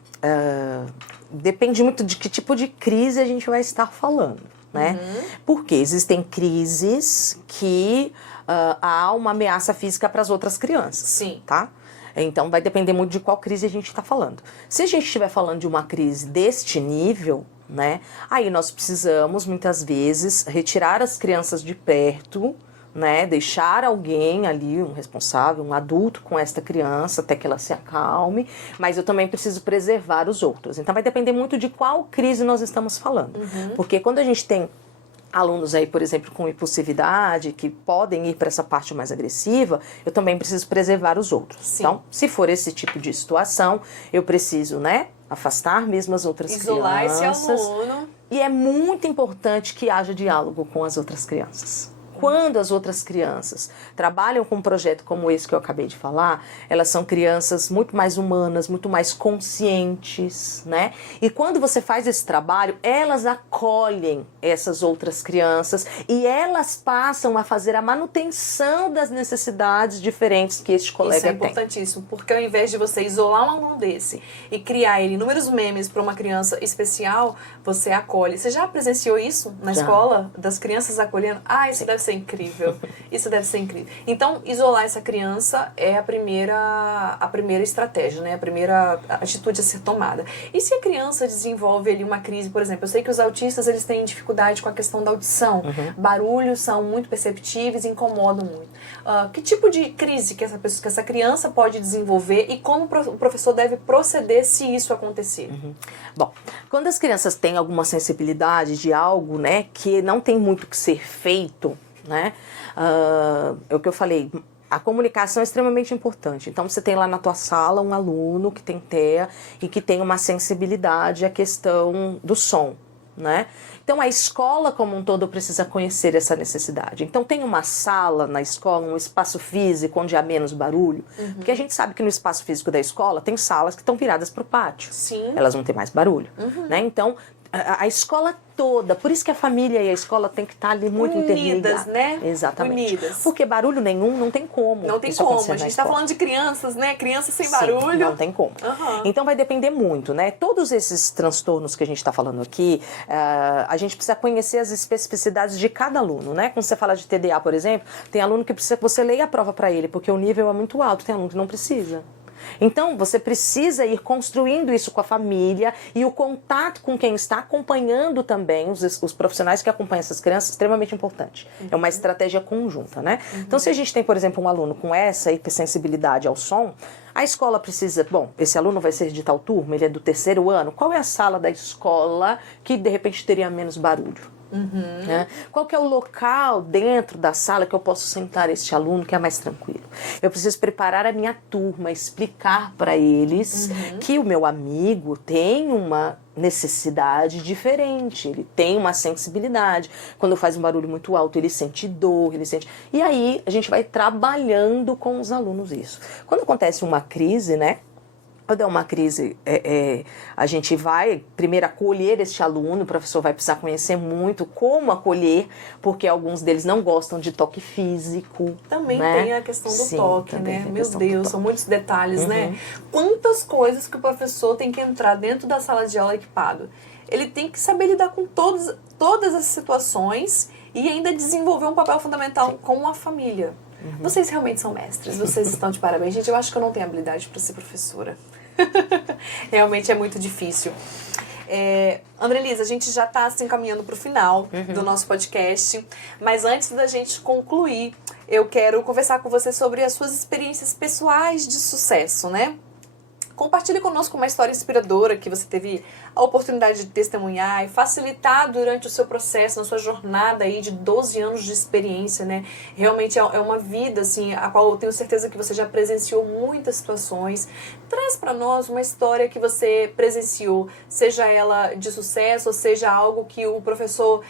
depende muito de que tipo de crise a gente vai estar falando, né? Porque existem crises que há uma ameaça física para as outras crianças. Sim. Tá? Então vai depender muito de qual crise a gente está falando. Se a gente estiver falando de uma crise deste nível, né? Aí nós precisamos, muitas vezes, retirar as crianças de perto, né? Deixar alguém ali, um responsável, um adulto com esta criança, até que ela se acalme, mas eu também preciso preservar os outros. Então vai depender muito de qual crise nós estamos falando. Porque quando a gente tem alunos aí, por exemplo, com impulsividade, que podem ir para essa parte mais agressiva, eu também preciso preservar os outros. Sim. Então, se for esse tipo de situação, eu preciso, né, afastar mesmo as outras Isolar crianças. Isolar esse aluno. E é muito importante que haja diálogo com as outras crianças. Quando as outras crianças trabalham com um projeto como esse que eu acabei de falar, elas são crianças muito mais humanas, muito mais conscientes, né? E quando você faz esse trabalho, elas acolhem essas outras crianças e elas passam a fazer a manutenção das necessidades diferentes que este colega tem. Isso é importantíssimo, porque ao invés de você isolar um aluno desse e criar ele inúmeros memes para uma criança especial, você acolhe. Você já presenciou isso na escola? Das crianças acolhendo? Isso deve ser incrível. Isso deve ser incrível. Então, isolar essa criança é a primeira estratégia, né? A primeira atitude a ser tomada. E se a criança desenvolve ali uma crise, por exemplo, eu sei que os autistas, eles têm dificuldade com a questão da audição. Barulhos são muito perceptíveis e incomodam muito. Que tipo de crise que essa criança pode desenvolver e como o professor deve proceder se isso acontecer? Bom, quando as crianças têm alguma sensibilidade de algo, né, que não tem muito que ser feito, né? É o que eu falei, a comunicação é extremamente importante. Então você tem lá na tua sala um aluno que tem TEA e que tem uma sensibilidade à questão do som, né? Então a escola como um todo precisa conhecer essa necessidade. Então tem uma sala na escola, um espaço físico onde há menos barulho, porque a gente sabe que no espaço físico da escola tem salas que estão viradas para o pátio. Sim. Elas vão ter mais barulho, né? Então a escola toda, por isso que a família e a escola tem que estar ali muito unidas, interligadas, né? Exatamente. Unidas. Porque barulho nenhum não tem como. Não tem como. A gente está falando de crianças, né? Crianças sem barulho. Sim, não tem como. Então vai depender muito, né? Todos esses transtornos que a gente está falando aqui, a gente precisa conhecer as especificidades de cada aluno, né? Quando você fala de TDA, por exemplo, tem aluno que precisa que você leia a prova para ele, porque o nível é muito alto, tem aluno que não precisa. Então, você precisa ir construindo isso com a família e o contato com quem está acompanhando também, os profissionais que acompanham essas crianças, é extremamente importante. É uma estratégia conjunta, né? Então, se a gente tem, por exemplo, um aluno com essa hipersensibilidade ao som, a escola precisa, bom, esse aluno vai ser de tal turma, ele é do 3º ano, qual é a sala da escola que, de repente, teria menos barulho? Né? Qual que é o local dentro da sala que eu posso sentar este aluno que é mais tranquilo? Eu preciso preparar a minha turma, explicar para eles que o meu amigo tem uma necessidade diferente, ele tem uma sensibilidade. Quando faz um barulho muito alto, ele sente dor, ele sente... E aí a gente vai trabalhando com os alunos isso. Quando acontece uma crise, né? Quando é uma crise, a gente vai primeiro acolher este aluno, o professor vai precisar conhecer muito como acolher, porque alguns deles não gostam de toque físico. Também né? tem a questão do Sim, toque, né? Meu Deus, são muitos detalhes, Uhum. né? Quantas coisas que o professor tem que entrar dentro da sala de aula equipado. Ele tem que saber lidar com todas as situações e ainda desenvolver um papel fundamental Sim. com a família. Uhum. Vocês realmente são mestres, vocês estão de parabéns. Gente, eu acho que eu não tenho habilidade para ser professora. Realmente é muito difícil. Andrelisa, a gente já está assim, caminhando para o final do nosso podcast, mas antes da gente concluir, eu quero conversar com você sobre as suas experiências pessoais de sucesso, né? Compartilhe conosco uma história inspiradora que você teve a oportunidade de testemunhar e facilitar durante o seu processo, na sua jornada aí de 12 anos de experiência, né? Realmente é uma vida, assim, a qual eu tenho certeza que você já presenciou muitas situações. Traz para nós uma história que você presenciou, seja ela de sucesso, ou seja algo que o professor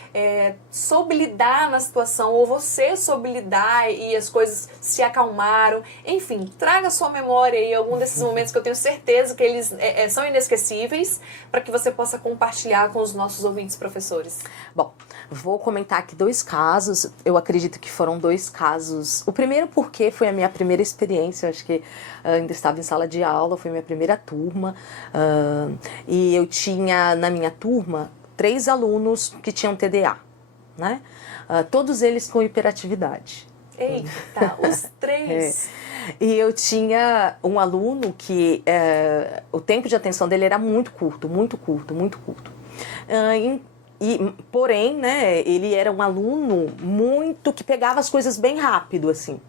soube lidar na situação, ou você soube lidar e as coisas se acalmaram. Enfim, traga a sua memória aí algum desses momentos que eu tenho certeza que eles são inesquecíveis, para que você possa compartilhar com os nossos ouvintes professores. Bom, vou comentar aqui 2 casos. Eu acredito que foram 2 casos. O primeiro porque foi a minha primeira experiência, acho que ainda estava em sala de aula, foi minha primeira turma. E eu tinha na minha turma 3 alunos que tinham TDA, né? Todos eles com hiperatividade. Eita, os 3! E eu tinha um aluno que o tempo de atenção dele era muito curto, muito curto, muito curto. Porém, né, ele era um aluno muito que pegava as coisas bem rápido, assim.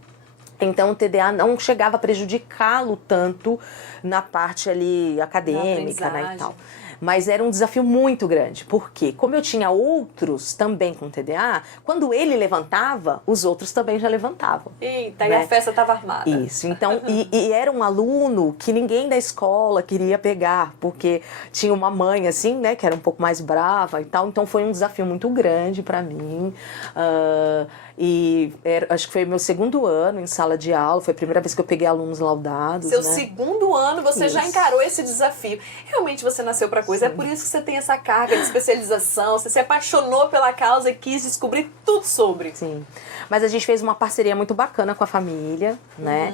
Então o TDA não chegava a prejudicá-lo tanto na parte ali acadêmica, né, e tal. Mas era um desafio muito grande, porque como eu tinha outros também com TDA, quando ele levantava, os outros também já levantavam. Eita, né? E a festa estava armada. Isso, então, e era um aluno que ninguém da escola queria pegar, porque tinha uma mãe assim, né, que era um pouco mais brava e tal, então foi um desafio muito grande para mim. Acho que foi meu 2º ano em sala de aula, foi a primeira vez que eu peguei alunos laudados. Seu né? 2º ano, você já encarou esse desafio. Realmente você nasceu para coisa, é por isso que você tem essa carga de especialização, você se apaixonou pela causa e quis descobrir tudo sobre. Sim, mas a gente fez uma parceria muito bacana com a família, né?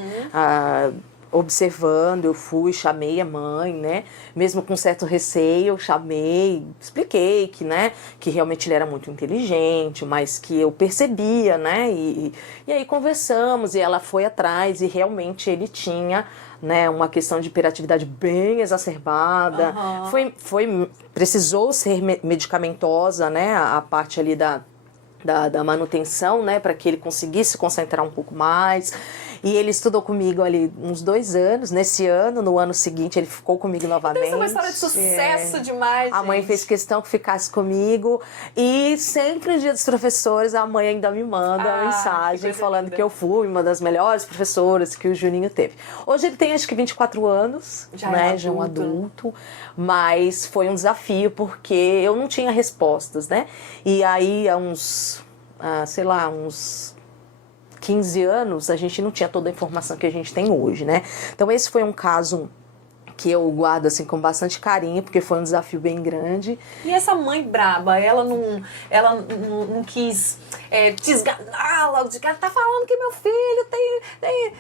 Observando, eu fui, chamei a mãe, né? Mesmo com certo receio, eu chamei, expliquei que, né, que realmente ele era muito inteligente, mas que eu percebia, né? E aí conversamos e ela foi atrás e realmente ele tinha, né, uma questão de hiperatividade bem exacerbada. Precisou ser medicamentosa, né? A parte ali da manutenção, né, para que ele conseguisse se concentrar um pouco mais. E ele estudou comigo ali uns 2 anos. Nesse ano, no ano seguinte, ele ficou comigo novamente. Isso é uma história de sucesso demais, A mãe fez questão que ficasse comigo. E sempre no dia dos professores, a mãe ainda me manda mensagem falando que eu fui uma das melhores professoras que o Juninho teve. Hoje ele tem acho que 24 anos, já é um adulto. Mas foi um desafio, porque eu não tinha respostas, né? E aí, há uns 15 anos, a gente não tinha toda a informação que a gente tem hoje, né? Então esse foi um caso que eu guardo assim com bastante carinho, porque foi um desafio bem grande. E essa mãe braba, ela não quis te esganá-la, tá falando que meu filho tem...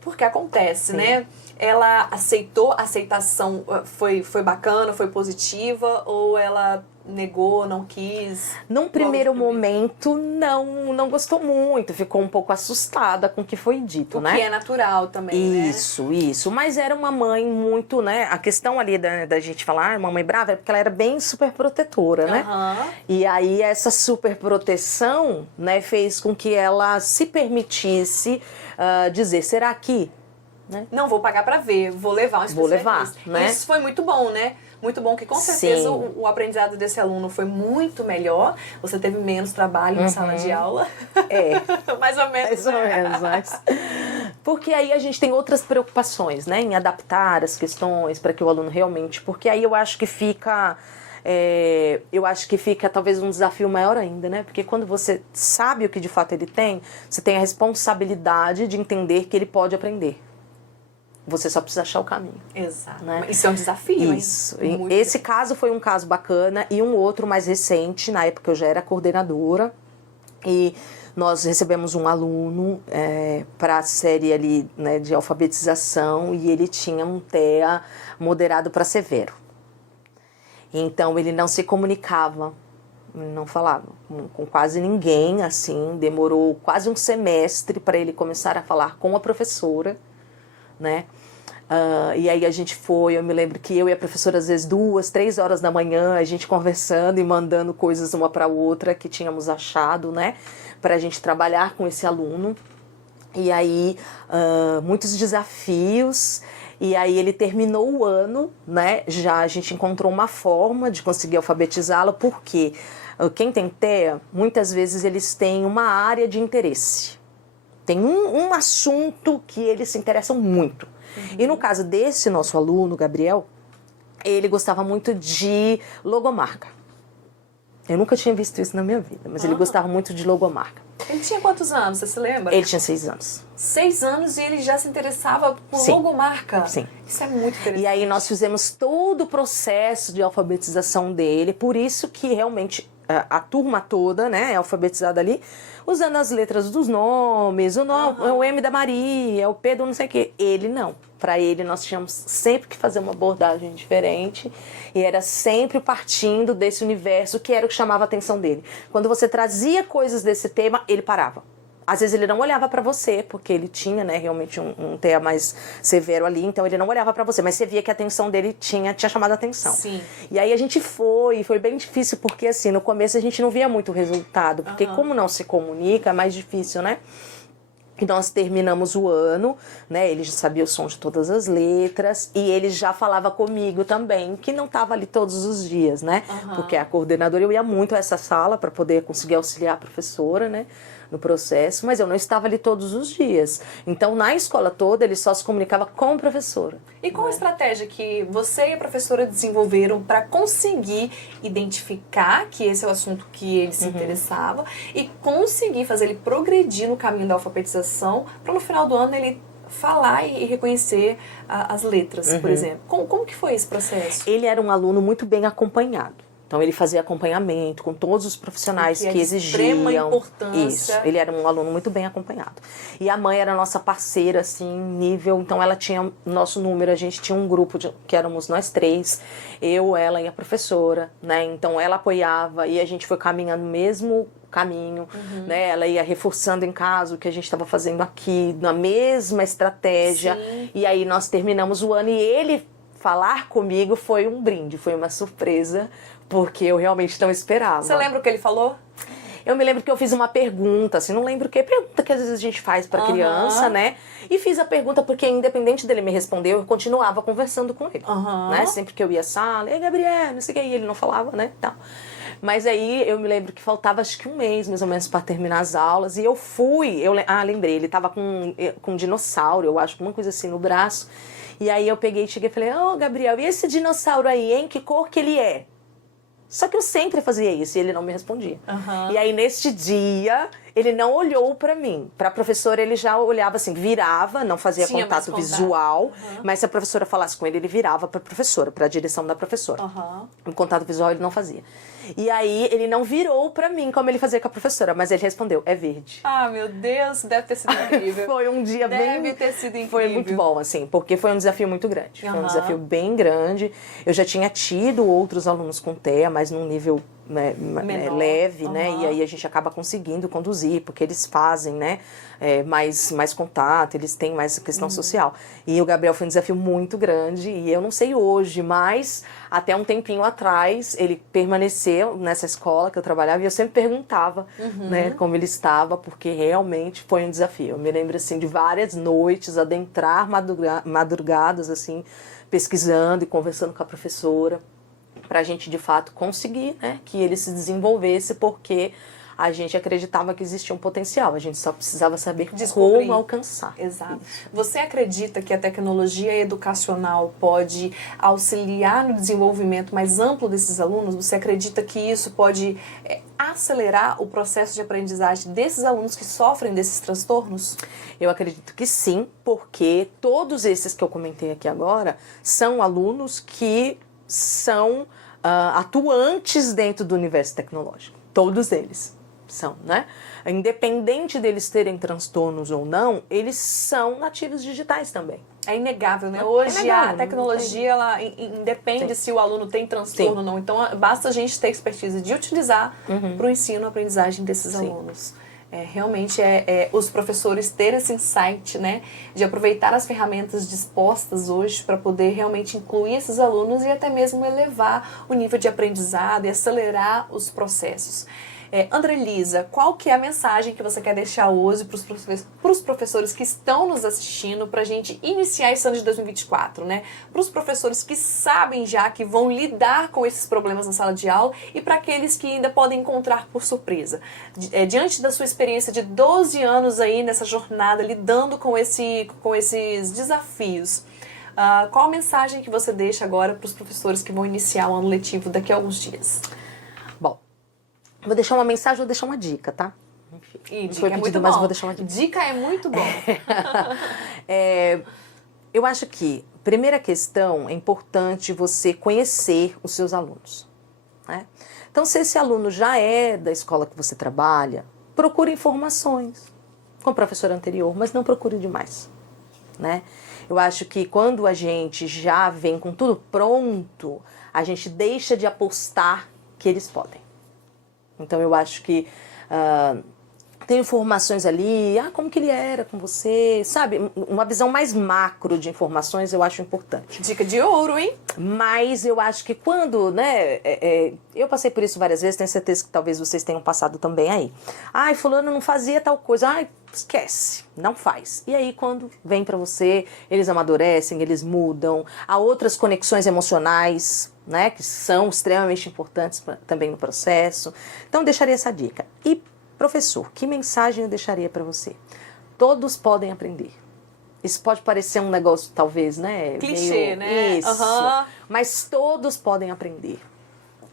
porque acontece, né? Ela aceitou, a aceitação foi bacana, foi positiva, ou ela negou, não quis? Num primeiro momento, não gostou muito, ficou um pouco assustada com o que foi dito, né? O que é natural também, Isso. Mas era uma mãe muito, né? A questão ali da gente falar, uma mãe brava, é porque ela era bem super protetora, né? E aí essa super proteção, né, fez com que ela se permitisse dizer, será que... Né? Não vou pagar pra ver, vou levar um especialista. Vou levar, né? Isso foi muito bom, né? Muito bom, que com certeza o aprendizado desse aluno foi muito melhor. Você teve menos trabalho na sala de aula. Mais ou menos. Mais ou menos, mas... Porque aí a gente tem outras preocupações, né? Em adaptar as questões para que o aluno realmente... Porque aí eu acho que fica... talvez um desafio maior ainda, né? Porque quando você sabe o que de fato ele tem, você tem a responsabilidade de entender que ele pode aprender. Você só precisa achar o caminho. Exato. Né? Isso é um desafio, Isso. Esse caso foi um caso bacana, e um outro mais recente, na época eu já era coordenadora, e nós recebemos um aluno para a série ali, né, de alfabetização, e ele tinha um TEA moderado para severo. Então ele não se comunicava, não falava com quase ninguém, assim, demorou quase um semestre para ele começar a falar com a professora, né? E aí a gente foi, eu me lembro que eu e a professora às vezes 2, 3 horas da manhã, a gente conversando e mandando coisas uma para outra que tínhamos achado, né? Para a gente trabalhar com esse aluno. E aí muitos desafios, E aí ele terminou o ano, né? Já a gente encontrou uma forma de conseguir alfabetizá-lo, porque quem tem TEA, muitas vezes eles têm uma área de interesse. Tem um assunto que eles se interessam muito. E no caso desse nosso aluno, Gabriel, ele gostava muito de logomarca. Eu nunca tinha visto isso na minha vida, mas ele gostava muito de logomarca. Ele tinha quantos anos, você se lembra? Ele tinha 6 anos. 6 anos e ele já se interessava por Sim. logomarca? Sim. Isso é muito interessante. E aí nós fizemos todo o processo de alfabetização dele, por isso que realmente a turma toda, né, é alfabetizada ali, usando as letras dos nomes, o M da Maria, o P do não sei o quê. Ele não. Para ele nós tínhamos sempre que fazer uma abordagem diferente e era sempre partindo desse universo que era o que chamava a atenção dele. Quando você trazia coisas desse tema, ele parava. Às vezes ele não olhava para você, porque ele tinha, né, realmente um TEA mais severo ali, então ele não olhava para você, mas você via que a atenção dele tinha chamado a atenção. Sim. E aí a gente foi bem difícil, porque assim, no começo a gente não via muito resultado, porque como não se comunica, é mais difícil, né? E nós terminamos o ano, né? Ele já sabia o som de todas as letras e ele já falava comigo também, que não estava ali todos os dias, né? Porque a coordenadora, eu ia muito a essa sala para poder conseguir auxiliar a professora, né? No processo, mas eu não estava ali todos os dias. Então, na escola toda, ele só se comunicava com a professora. E qual a estratégia que você e a professora desenvolveram para conseguir identificar que esse é o assunto que ele se interessava e conseguir fazer ele progredir no caminho da alfabetização para no final do ano ele falar e reconhecer as letras, por exemplo? Como que foi esse processo? Ele era um aluno muito bem acompanhado. Então, ele fazia acompanhamento com todos os profissionais que exigiam. Extrema importância. Isso, ele era um aluno muito bem acompanhado. E a mãe era nossa parceira, assim, nível... Então, ela tinha nosso número, a gente tinha um grupo que éramos nós 3, eu, ela e a professora, né? Então, ela apoiava e a gente foi caminhando no mesmo caminho, né? Ela ia reforçando em casa o que a gente estava fazendo aqui, na mesma estratégia. Sim. E aí, nós terminamos o ano e ele falar comigo foi um brinde, foi uma surpresa, porque eu realmente não esperava. Você lembra o que ele falou? Eu me lembro que eu fiz uma pergunta, assim, não lembro o que, pergunta que às vezes a gente faz pra criança, né? E fiz a pergunta porque, independente dele me responder, eu continuava conversando com ele, né? Sempre que eu ia à sala, ei, Gabriel, não sei o que, e ele não falava, né? Então, mas aí eu me lembro que faltava acho que um mês, mais ou menos, pra terminar as aulas, e eu fui, lembrei, ele tava com um dinossauro, eu acho, alguma coisa assim no braço, e aí eu peguei, cheguei e falei, Gabriel, e esse dinossauro aí, hein? Que cor que ele é? Só que eu sempre fazia isso e ele não me respondia. E aí, neste dia, ele não olhou pra mim. Pra professora, ele já olhava assim, virava, não fazia contato visual. Mas se a professora falasse com ele, ele virava pra professora, pra direção da professora. O contato visual ele não fazia. E aí, ele não virou pra mim, como ele fazia com a professora. Mas ele respondeu, é verde. Ah, meu Deus, deve ter sido incrível. Foi um dia Deve ter sido incrível. Foi muito bom, assim, porque foi um desafio muito grande. Foi um desafio bem grande. Eu já tinha tido outros alunos com TEA, mas num nível leve, né? E aí a gente acaba conseguindo conduzir, porque eles fazem, né? Mais contato, eles têm mais questão social. E o Gabriel foi um desafio muito grande, e eu não sei hoje, mas até um tempinho atrás ele permaneceu nessa escola que eu trabalhava e eu sempre perguntava, né, como ele estava, porque realmente foi um desafio. Eu me lembro, assim, de várias noites, adentrar madrugadas, assim, pesquisando e conversando com a professora, para a gente, de fato, conseguir, né, que ele se desenvolvesse, porque a gente acreditava que existia um potencial, a gente só precisava saber como alcançar. Exato. Você acredita que a tecnologia educacional pode auxiliar no desenvolvimento mais amplo desses alunos? Você acredita que isso pode acelerar o processo de aprendizagem desses alunos que sofrem desses transtornos? Eu acredito que sim, porque todos esses que eu comentei aqui agora são alunos que são atuantes dentro do universo tecnológico. Todos eles são, né? Independente deles terem transtornos ou não, eles são nativos digitais também. É inegável, né? Hoje a tecnologia, ela independe se o aluno tem transtorno ou não. Então, basta a gente ter expertise de utilizar para o ensino e aprendizagem desses alunos. Realmente os professores terem esse insight, né, de aproveitar as ferramentas dispostas hoje para poder realmente incluir esses alunos e até mesmo elevar o nível de aprendizado e acelerar os processos. Andrelisa, qual que é a mensagem que você quer deixar hoje para os professores que estão nos assistindo para a gente iniciar esse ano de 2024, né? Para os professores que sabem já que vão lidar com esses problemas na sala de aula e para aqueles que ainda podem encontrar por surpresa. Diante da sua experiência de 12 anos aí nessa jornada, lidando com esses desafios, qual a mensagem que você deixa agora para os professores que vão iniciar o ano letivo daqui a alguns dias? Bom, vou deixar uma mensagem, vou deixar uma dica, tá? E dica foi é pedido, muito mas bom. vou deixar uma dica. Dica é muito bom. Eu acho que, primeira questão, é importante você conhecer os seus alunos, né? Então, se esse aluno já é da escola que você trabalha, procure informações com o professor anterior, mas não procure demais, né? Eu acho que quando a gente já vem com tudo pronto, a gente deixa de apostar que eles podem. Então eu acho que tem informações ali, como que ele era com você, sabe? Uma visão mais macro de informações eu acho importante. Dica de ouro, hein? Mas eu acho que quando, né, eu passei por isso várias vezes, tenho certeza que talvez vocês tenham passado também aí. Fulano não fazia tal coisa, esquece, não faz. E aí quando vem pra você, eles amadurecem, eles mudam, há outras conexões emocionais, né, que são extremamente importantes também no processo. Então deixaria essa dica. E professor, que mensagem eu deixaria para você? Todos podem aprender. Isso pode parecer um negócio, talvez, né? Clichê, né? Isso. Mas todos podem aprender.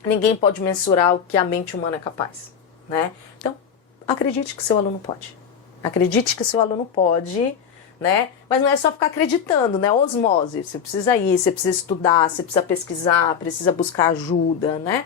Ninguém pode mensurar o que a mente humana é capaz, né? Então, acredite que seu aluno pode. Acredite que seu aluno pode, né? Mas não é só ficar acreditando, né? Osmose. Você precisa ir, você precisa estudar, você precisa pesquisar, precisa buscar ajuda, né?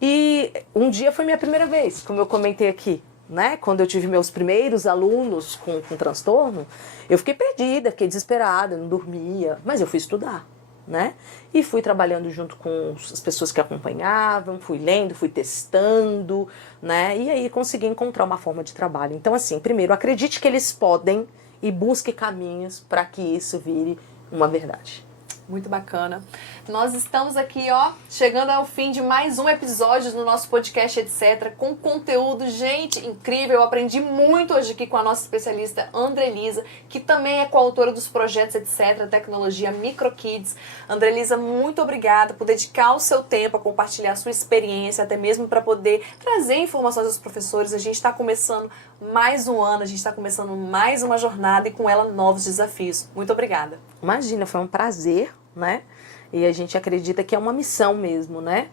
E um dia foi minha primeira vez, como eu comentei aqui, né? Quando eu tive meus primeiros alunos com transtorno, eu fiquei perdida, fiquei desesperada, não dormia, mas eu fui estudar, né? E fui trabalhando junto com as pessoas que acompanhavam, fui lendo, fui testando, né? E aí consegui encontrar uma forma de trabalho. Então, assim, primeiro, acredite que eles podem e busque caminhos para que isso vire uma verdade. Muito bacana. Nós estamos aqui, chegando ao fim de mais um episódio no nosso podcast, etc., com conteúdo, gente, incrível. Eu aprendi muito hoje aqui com a nossa especialista Andrelisa, que também é coautora dos projetos, etc., Tecnologia MicroKids. Andrelisa, muito obrigada por dedicar o seu tempo a compartilhar a sua experiência, até mesmo para poder trazer informações aos professores. A gente está começando mais um ano, a gente está começando mais uma jornada e com ela novos desafios. Muito obrigada. Imagina, foi um prazer, né? E a gente acredita que é uma missão mesmo, né?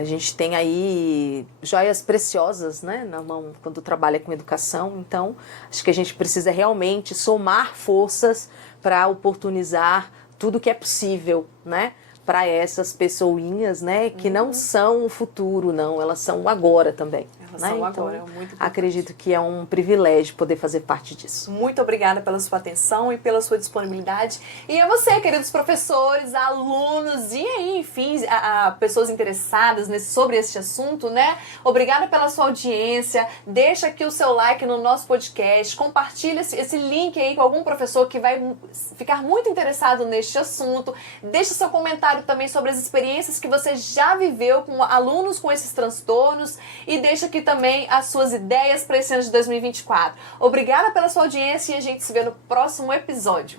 A gente tem aí joias preciosas, né, na mão quando trabalha com educação. Então, acho que a gente precisa realmente somar forças para oportunizar tudo que é possível, né? Para essas pessoinhas, né, que não são o futuro, não, elas são o agora também. Elas né? são Então, agora, é muito importante. acredito que é um privilégio poder fazer parte disso. Muito obrigada pela sua atenção e pela sua disponibilidade. E a você, queridos professores, alunos e aí, enfim, a pessoas interessadas sobre este assunto, né? Obrigada pela sua audiência. Deixa aqui o seu like no nosso podcast. Compartilha esse link aí com algum professor que vai ficar muito interessado neste assunto. Deixa seu comentário também sobre as experiências que você já viveu com alunos com esses transtornos e deixa aqui também as suas ideias para esse ano de 2024. Obrigada pela sua audiência e a gente se vê no próximo episódio.